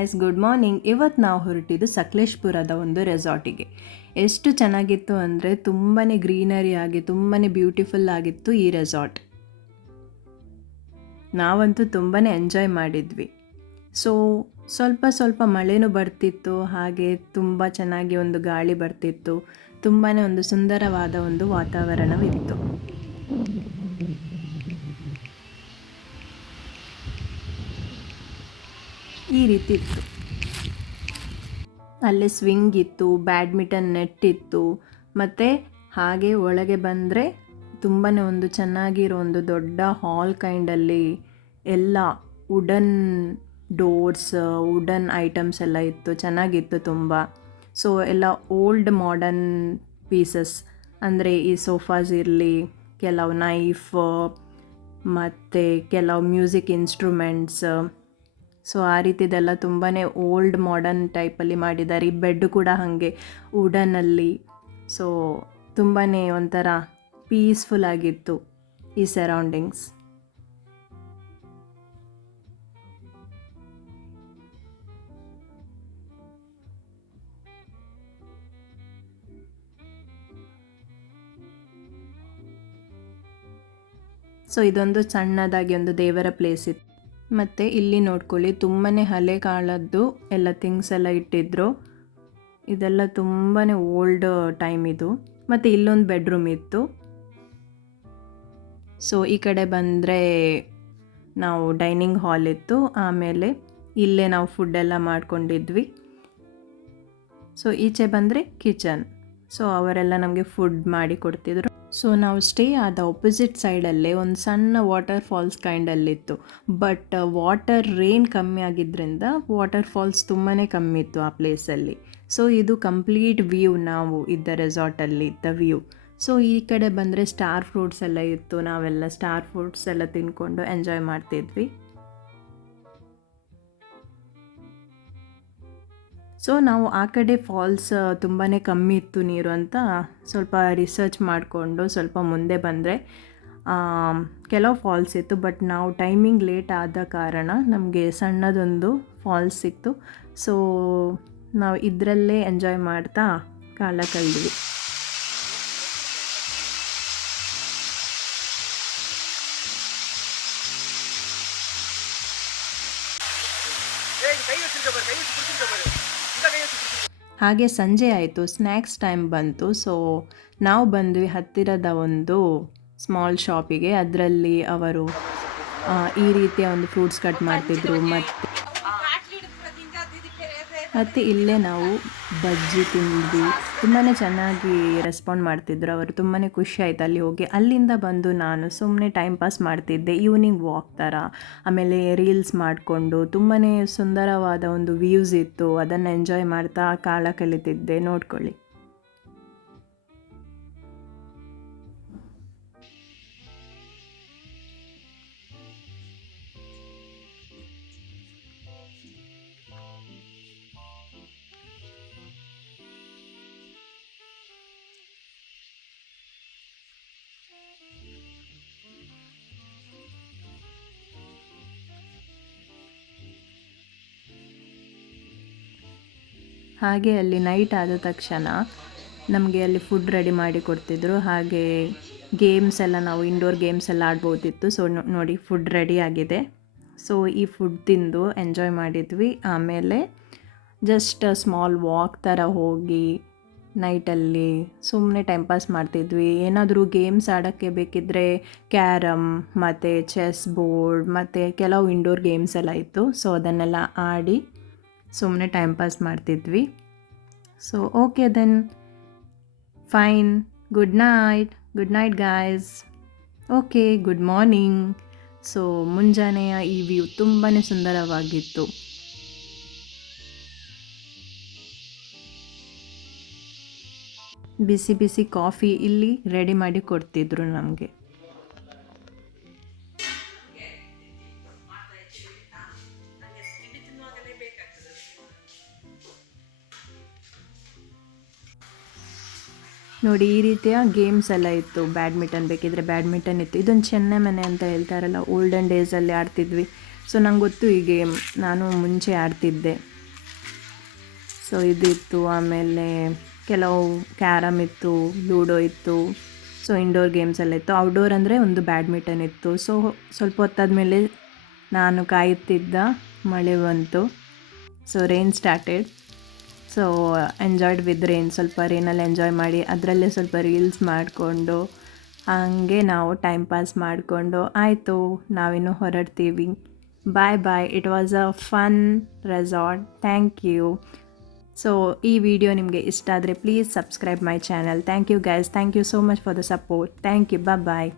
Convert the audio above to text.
Guys, good morning. ಇವತ್ತು ನಾವು ಹೊರಟಿದ್ದು ಸಕಲೇಶ್ಪುರದ ಒಂದು ರೆಸಾರ್ಟಿಗೆ. ಎಷ್ಟು ಚೆನ್ನಾಗಿತ್ತು ಅಂದರೆ ತುಂಬಾ ಗ್ರೀನರಿ ಆಗಿ ತುಂಬಾ ಬ್ಯೂಟಿಫುಲ್ ಆಗಿತ್ತು ಈ ರೆಸಾರ್ಟ್. ನಾವಂತೂ ತುಂಬಾ ಎಂಜಾಯ್ ಮಾಡಿದ್ವಿ. ಸೊ ಸ್ವಲ್ಪ ಸ್ವಲ್ಪ ಮಳೆನೂ ಬರ್ತಿತ್ತು, ಹಾಗೆ ತುಂಬ ಚೆನ್ನಾಗಿ ಒಂದು ಗಾಳಿ ಬರ್ತಿತ್ತು. ತುಂಬಾ ಒಂದು ಸುಂದರವಾದ ಒಂದು ವಾತಾವರಣವಿತ್ತು. ಈ ರೀತಿ ಇತ್ತು. ಅಲ್ಲಿ ಸ್ವಿಂಗ್ ಇತ್ತು, ಬ್ಯಾಡ್ಮಿಂಟನ್ ನೆಟ್ ಇತ್ತು, ಮತ್ತು ಹಾಗೆ ಒಳಗೆ ಬಂದರೆ ತುಂಬಾ ಒಂದು ಚೆನ್ನಾಗಿರೋ ಒಂದು ದೊಡ್ಡ ಹಾಲ್ ಕೈಂಡಲ್ಲಿ ಎಲ್ಲ ವುಡನ್ ಡೋರ್ಸ್, ವುಡನ್ ಐಟಮ್ಸ್ ಎಲ್ಲ ಇತ್ತು. ಚೆನ್ನಾಗಿತ್ತು ತುಂಬ. ಸೊ ಎಲ್ಲ ಓಲ್ಡ್ ಮಾಡರ್ನ್ ಪೀಸಸ್, ಅಂದರೆ ಈ ಸೋಫಾಸ್ ಇರಲಿ, ಕೆಲವು ನೈಫ್ ಮತ್ತು ಕೆಲವು ಮ್ಯೂಸಿಕ್ ಇನ್ಸ್ಟ್ರೂಮೆಂಟ್ಸ್. ಸೊ ಆ ರೀತಿದೆಲ್ಲ ತುಂಬಾ ಓಲ್ಡ್ ಮಾಡರ್ನ್ ಟೈಪಲ್ಲಿ ಮಾಡಿದ್ದಾರೆ. ಈ ಬೆಡ್ ಕೂಡ ಹಾಗೆ ವುಡನಲ್ಲಿ. ಸೊ ತುಂಬಾ ಒಂಥರ ಪೀಸ್ಫುಲ್ ಆಗಿತ್ತು ಈ ಸರೌಂಡಿಂಗ್ಸ್. ಸೊ ಇದೊಂದು ಸಣ್ಣದಾಗಿ ಒಂದು ದೇವರ ಪ್ಲೇಸ್ ಇತ್ತು. ಮತ್ತು ಇಲ್ಲಿ ನೋಡ್ಕೊಳ್ಳಿ, ತುಂಬಾ ಹಳೆ ಕಾಲದ್ದು ಎಲ್ಲ ಥಿಂಗ್ಸ್ ಎಲ್ಲ ಇಟ್ಟಿದ್ರು. ಇದೆಲ್ಲ ತುಂಬಾ ಓಲ್ಡ್ ಟೈಮ್ ಇದು. ಮತ್ತು ಇಲ್ಲೊಂದು ಬೆಡ್ರೂಮ್ ಇತ್ತು. ಸೊ ಈ ಕಡೆ ಬಂದರೆ ನಾವು ಡೈನಿಂಗ್ ಹಾಲ್ ಇತ್ತು. ಆಮೇಲೆ ಇಲ್ಲೇ ನಾವು ಫುಡ್ಡೆಲ್ಲ ಮಾಡ್ಕೊಂಡಿದ್ವಿ. ಸೊ ಈಚೆ ಬಂದರೆ ಕಿಚನ್. ಸೊ ಅವರೆಲ್ಲ ನಮಗೆ ಫುಡ್ ಮಾಡಿ ಕೊಡ್ತಿದ್ರು. ಸೊ ನಾವು ಸ್ಟೇ ಆದ ಆಪೋಸಿಟ್ ಸೈಡಲ್ಲೇ ಒಂದು ಸಣ್ಣ ವಾಟರ್ ಫಾಲ್ಸ್ ಕೈಂಡಲ್ಲಿತ್ತು. ಬಟ್ ವಾಟರ್ ರೇನ್ ಕಮ್ಮಿ ಆಗಿದ್ದರಿಂದ ವಾಟರ್ ಫಾಲ್ಸ್ ತುಂಬಾ ಕಮ್ಮಿ ಇತ್ತು ಆ ಪ್ಲೇಸಲ್ಲಿ. ಸೊ ಇದು ಕಂಪ್ಲೀಟ್ ವ್ಯೂ, ನಾವು ಇದ್ದ ರೆಸಾರ್ಟಲ್ಲಿ ಇದ್ದ ವ್ಯೂ. ಸೊ ಈ ಕಡೆ ಬಂದರೆ ಸ್ಟಾರ್ ಫ್ರೂಟ್ಸ್ ಎಲ್ಲ ಇತ್ತು. ನಾವೆಲ್ಲ ಸ್ಟಾರ್ ಫ್ರೂಟ್ಸ್ ಎಲ್ಲ ತಿಂದ್ಕೊಂಡು ಎಂಜಾಯ್ ಮಾಡ್ತಿದ್ವಿ. ಸೊ ನಾವು ಆ ಕಡೆ ಫಾಲ್ಸ್ ತುಂಬಾ ಕಮ್ಮಿ ಇತ್ತು ನೀರು ಅಂತ ಸ್ವಲ್ಪ ರಿಸರ್ಚ್ ಮಾಡಿಕೊಂಡು ಸ್ವಲ್ಪ ಮುಂದೆ ಬಂದರೆ ಕೆಲವು ಫಾಲ್ಸ್ ಇತ್ತು. ಬಟ್ ನಾವು ಟೈಮಿಂಗ್ ಲೇಟ್ ಆದ ಕಾರಣ ನಮಗೆ ಸಣ್ಣದೊಂದು ಫಾಲ್ಸ್ ಸಿಕ್ತು. ಸೊ ನಾವು ಇದರಲ್ಲೇ ಎಂಜಾಯ್ ಮಾಡ್ತಾ ಕಾಲ ಕಳೆದ್ವಿ. ಹಾಗೆ ಸಂಜೆ ಆಯಿತು, ಸ್ನ್ಯಾಕ್ಸ್ ಟೈಮ್ ಬಂತು. ಸೊ ನಾವು ಬಂದ್ವಿ ಹತ್ತಿರದ ಒಂದು ಸ್ಮಾಲ್ ಶಾಪಿಗೆ. ಅದರಲ್ಲಿ ಅವರು ಈ ರೀತಿಯ ಒಂದು ಫ್ರೂಟ್ಸ್ ಕಟ್ ಮಾಡ್ತಿದ್ರು. ಮತ್ತು ಇಲ್ಲೇ ನಾವು ಬಜ್ಜಿ ತಿಂದ್ವಿ. ತುಂಬಾ ಚೆನ್ನಾಗಿ ರೆಸ್ಪಾಂಡ್ ಮಾಡ್ತಿದ್ರು ಅವರು. ತುಂಬಾ ಖುಷಿ ಆಯಿತು ಅಲ್ಲಿ ಹೋಗಿ. ಅಲ್ಲಿಂದ ಬಂದು ನಾನು ಸುಮ್ಮನೆ ಟೈಮ್ ಪಾಸ್ ಮಾಡ್ತಿದ್ದೆ, ಈವ್ನಿಂಗ್ ವಾಕ್ ಥರ. ಆಮೇಲೆ ರೀಲ್ಸ್ ಮಾಡಿಕೊಂಡು ತುಂಬಾ ಸುಂದರವಾದ ಒಂದು ವ್ಯೂಸ್ ಇತ್ತು, ಅದನ್ನು ಎಂಜಾಯ್ ಮಾಡ್ತಾ ಕಾಲ ಕಳೀತಿದ್ದೆ. ನೋಡ್ಕೊಳ್ಳಿ. ಹಾಗೆ ಅಲ್ಲಿ ನೈಟ್ ಆದ ತಕ್ಷಣ ನಮಗೆ ಅಲ್ಲಿ ಫುಡ್ ರೆಡಿ ಮಾಡಿ ಕೊಡ್ತಿದ್ರು. ಹಾಗೆ ಗೇಮ್ಸ್ ಎಲ್ಲ, ನಾವು ಇಂಡೋರ್ ಗೇಮ್ಸ್ ಎಲ್ಲ ಆಡ್ಬೋದಿತ್ತು. ಸೊ ನೋಡಿ, ಫುಡ್ ರೆಡಿ ಆಗಿದೆ. ಸೊ ಈ ಫುಡ್ ತಿಂದು ಎಂಜಾಯ್ ಮಾಡಿದ್ವಿ. ಆಮೇಲೆ ಜಸ್ಟ್ ಸ್ಮಾಲ್ ವಾಕ್ ಥರ ಹೋಗಿ ನೈಟಲ್ಲಿ ಸುಮ್ಮನೆ ಟೈಮ್ ಪಾಸ್ ಮಾಡ್ತಿದ್ವಿ. ಏನಾದರೂ ಗೇಮ್ಸ್ ಆಡೋಕ್ಕೆ ಬೇಕಿದ್ದರೆ ಕ್ಯಾರಮ್ ಮತ್ತು ಚೆಸ್ ಬೋರ್ಡ್ ಮತ್ತು ಕೆಲವು ಇಂಡೋರ್ ಗೇಮ್ಸ್ ಎಲ್ಲ ಇತ್ತು. ಸೊ ಅದನ್ನೆಲ್ಲ ಆಡಿ ಸುಮ್ಮನೆ ಟೈಮ್ ಪಾಸ್ ಮಾಡ್ತಿದ್ವಿ. So okay then, fine. Good night guys. Okay, good morning. So ಮುಂಜಾನೆಯ ಈ ವ್ಯೂ ತುಂಬಾ ಸುಂದರವಾಗಿತ್ತು. ಬಿಸಿ ಬಿಸಿ ಕಾಫಿ ಇಲ್ಲಿ ರೆಡಿ ಮಾಡಿ ಕೊಡ್ತಿದ್ರು ನಮಗೆ. ನೋಡಿ, ಈ ರೀತಿಯ ಗೇಮ್ಸ್ ಎಲ್ಲ ಇತ್ತು. ಬ್ಯಾಡ್ಮಿಂಟನ್ ಬೇಕಿದ್ರೆ ಬ್ಯಾಡ್ಮಿಂಟನ್ ಇತ್ತು. ಇದೊಂದು ಚೆನ್ನೆ ಮನೆ ಅಂತ ಹೇಳ್ತಾರಲ್ಲ, ಓಲ್ಡನ್ ಡೇಸಲ್ಲಿ ಆಡ್ತಿದ್ವಿ. ಸೊ ನಂಗೆ ಗೊತ್ತು ಈ ಗೇಮ್, ನಾನು ಮುಂಚೆ ಆಡ್ತಿದ್ದೆ. ಸೊ ಇದಿತ್ತು, ಆಮೇಲೆ ಕೆಲವು ಕ್ಯಾರಮ್ ಇತ್ತು, ಲೂಡೋ ಇತ್ತು. ಸೊ ಇಂಡೋರ್ ಗೇಮ್ಸ್ ಎಲ್ಲ ಇತ್ತು. ಔಟ್ಡೋರ್ ಅಂದರೆ ಒಂದು ಬ್ಯಾಡ್ಮಿಂಟನ್ ಇತ್ತು. ಸೊ ಸ್ವಲ್ಪ ಹೊತ್ತಾದಮೇಲೆ ನಾನು ಕಾಯುತ್ತಿದ್ದ ಮಳೆ ಬಂತು. So rain started. So enjoyed with rain. ಸ್ವಲ್ಪ ರೈನಲ್ಲಿ ಎಂಜಾಯ್ ಮಾಡಿ ಅದರಲ್ಲೇ ಸ್ವಲ್ಪ ರೀಲ್ಸ್ ಮಾಡಿಕೊಂಡು ಹಾಗೆ ನಾವು ಟೈಮ್ ಪಾಸ್ ಮಾಡಿಕೊಂಡು ಆಯಿತು ನಾವಿನ್ನು ಹೊರಡ್ತೀವಿ. Bye bye. It was a fun resort. Thank you. So ಈ ವಿಡಿಯೋ ನಿಮಗೆ ಇಷ್ಟ ಆದರೆ please subscribe my channel. Thank you guys. Thank you so much for the support. Thank you. Bye.